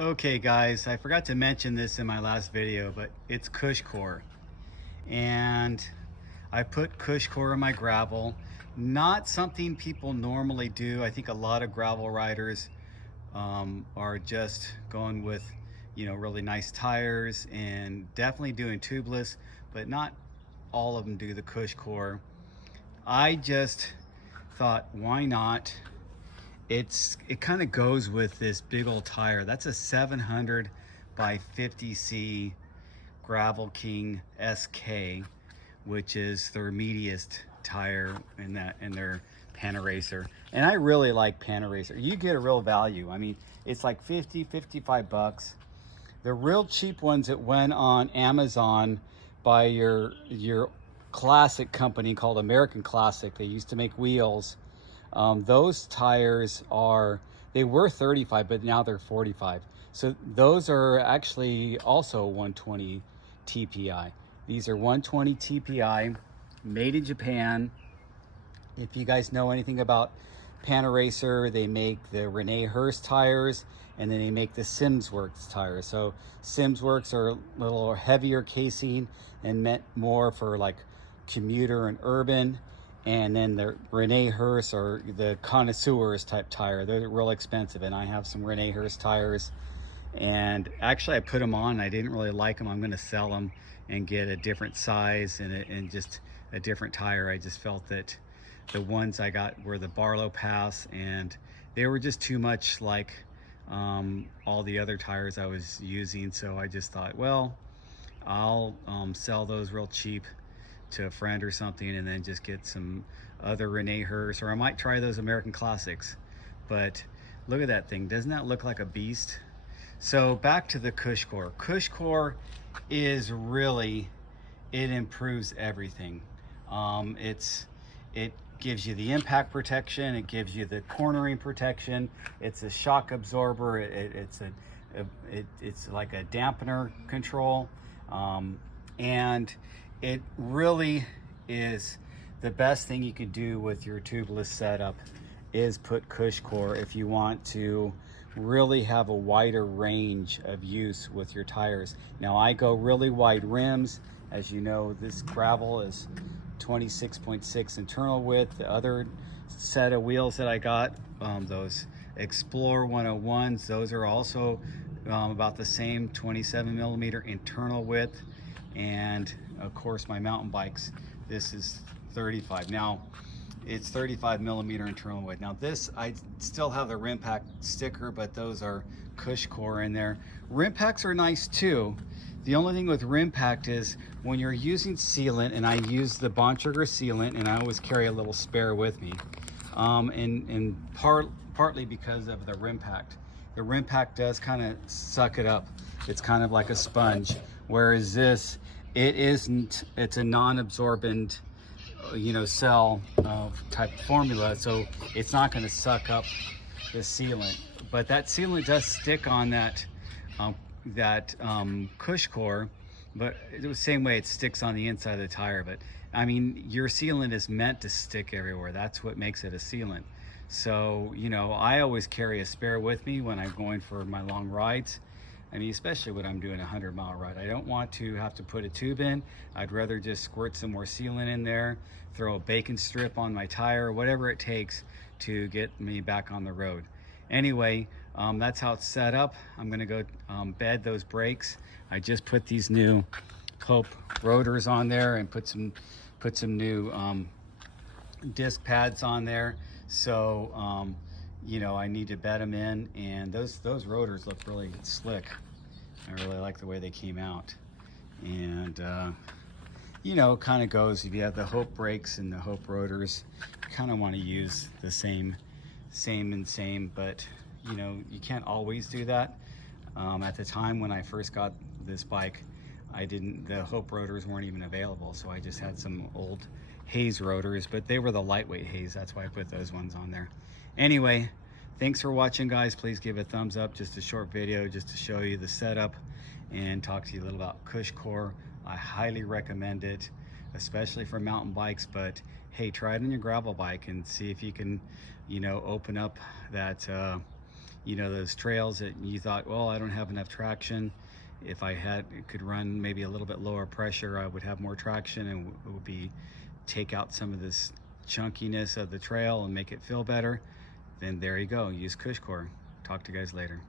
Okay guys, I forgot to mention this in my last video, but it's CushCore. And I put CushCore in my gravel. Not something people normally do. I think a lot of gravel riders are just going with, really nice tires and definitely doing tubeless, but not all of them do the CushCore. I just thought, why not? It kind of goes with this big old tire. That's a 700 by 50C Gravel King SK, which is their meatiest tire in their Panaracer. And I really like Panaracer. You get a real value. I mean, it's like 55 bucks. The real cheap ones that went on Amazon by your classic company called American Classic. They used to make wheels. Those tires they were 35, but now they're 45. So those are actually also 120 TPI. These are 120 TPI, made in Japan. If you guys know anything about Panaracer, they make the Rene Hurst tires, and then they make the Simsworks tires. So Simsworks are a little heavier casing and meant more for like commuter and urban. And then the Rene Hurst or the connoisseurs type tire. They're real expensive, and I have some Rene Hurst tires. And actually I put them on. I didn't really like them. I'm going to sell them and get a different size and just a different tire. I just felt that the ones I got were the Barlow Pass, and they were just too much like all the other tires I was using. So I just thought, well, I'll sell those real cheap to a friend or something, and then just get some other Rene Hurst, or I might try those American Classics. But look at that thing. Doesn't that look like a beast? So back to the CushCore. CushCore is really, it improves everything. It gives you the impact protection, it gives you the cornering protection, it's a shock absorber, it's like a dampener control, and it really is the best thing you could do with your tubeless setup is put CushCore if you want to really have a wider range of use with your tires. Now I go really wide rims. As you know, this gravel is 26.6 internal width. The other set of wheels that I got, those Explore 101s, those are also about the same 27 millimeter internal width. And of course my mountain bikes, this is 35. Now it's 35 millimeter internal width. Now this, I still have the rim pack sticker, but those are CushCore in there. Rim packs are nice too. The only thing with rim pack is when you're using sealant, and I use the Bontrager sealant, and I always carry a little spare with me, partly because of the rim pack. The rim pack does kind of suck it up. It's kind of like a sponge, whereas this, it isn't. It's a non-absorbent, cell type formula, so it's not going to suck up the sealant. But that sealant does stick on that CushCore, but the same way it sticks on the inside of the tire. But I mean, your sealant is meant to stick everywhere. That's what makes it a sealant. So I always carry a spare with me when I'm going for my long rides. I mean, especially when I'm doing a 100-mile ride. I don't want to have to put a tube in. I'd rather just squirt some more sealant in there, throw a bacon strip on my tire, whatever it takes to get me back on the road. Anyway, that's how it's set up. I'm gonna go bed those brakes. I just put these new Cope rotors on there and put some new disc pads on there. So I need to bed them in, and those rotors look really slick. I really like the way they came out. And kind of goes, if you have the Hope brakes and the Hope rotors, you kind of want to use the same, but you can't always do that. At the time when I first got this bike, the Hope rotors weren't even available, so I just had some old Hayes rotors, but they were the lightweight Hayes. That's why I put those ones on there. Anyway, thanks for watching, guys. Please give a thumbs up. Just a short video just to show you the setup and talk to you a little about CushCore. I highly recommend it, especially for mountain bikes, but hey, try it on your gravel bike and see if you can open up that you know, those trails that you thought, well, I don't have enough traction. If I could run maybe a little bit lower pressure, I would have more traction, and it would be take out some of this chunkiness of the trail and make it feel better. Then there you go, use CushCore. Talk to you guys later.